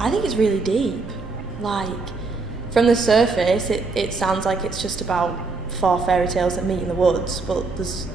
I think it's really deep. Like, from the surface, it sounds like it's just about 4 fairy tales that meet in the woods, but there's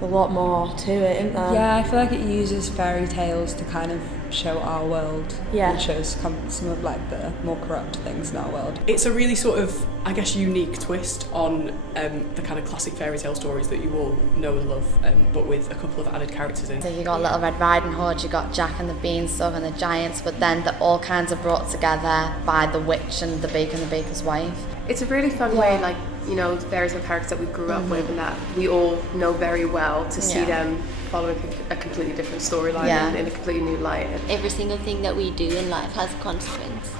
a lot more to it, isn't there? Yeah, I feel like it uses fairy tales to kind of show our world. Yeah. And shows some of like the more corrupt things in our world. It's a really sort of, I guess, unique twist on the kind of classic fairy tale stories that you all know and love, but with a couple of added characters in. So you got Little Red Riding Hood, you got Jack and the Beanstalk and the Giants, but then they're all kinds of brought together by the witch and the baker and the baker's wife. It's a really fun way, like, you know, fairy tale characters that we grew up with and that we all know very well, to see them following a completely different storyline in a completely new light. Every single thing that we do in life has a consequence,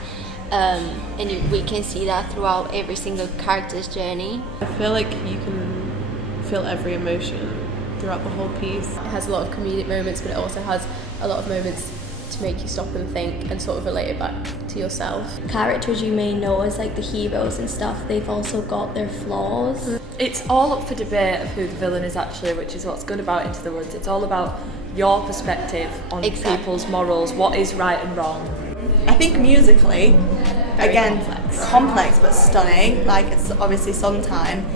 and we can see that throughout every single character's journey. I feel like you can feel every emotion throughout the whole piece. It has a lot of comedic moments, but it also has a lot of moments to make you stop and think and sort of relate it back to yourself. Characters you may know as like the heroes and stuff, they've also got their flaws. It's all up for debate of who the villain is actually, which is what's good about Into the Woods. It's all about your perspective on people's morals, what is right and wrong. I think musically, Very again, complex but stunning. Like, it's obviously Sondheim.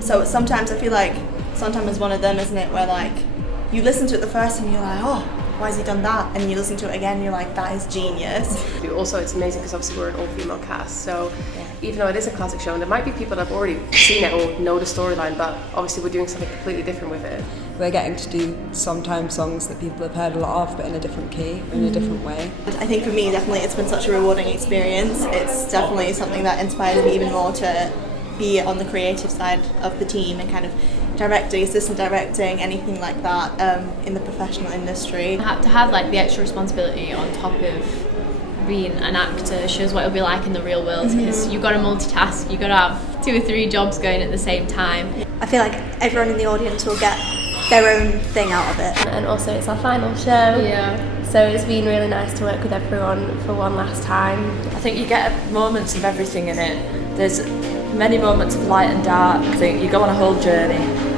So sometimes I feel like Sondheim is one of them, isn't it, where like you listen to it the first time, you're like, oh, why has he done that? And you listen to it again and you're like, that is genius. Also, it's amazing because obviously we're an all-female cast, so even though it is a classic show, and there might be people that have already seen it or know the storyline, but obviously we're doing something completely different with it. We're getting to do sometimes songs that people have heard a lot of, but in a different key, in a different way. I think for me, definitely, it's been such a rewarding experience. It's definitely something that inspires me even more to be on the creative side of the team and kind of directing, assistant directing, anything like that in the professional industry. To have like the extra responsibility on top of being an actor shows what it'll be like in the real world, because you've got to multitask, you've got to have 2 or 3 jobs going at the same time. I feel like everyone in the audience will get their own thing out of it. And also it's our final show, so it's been really nice to work with everyone for one last time. I think you get moments of everything in it. There's many moments of light and dark. I think you go on a whole journey.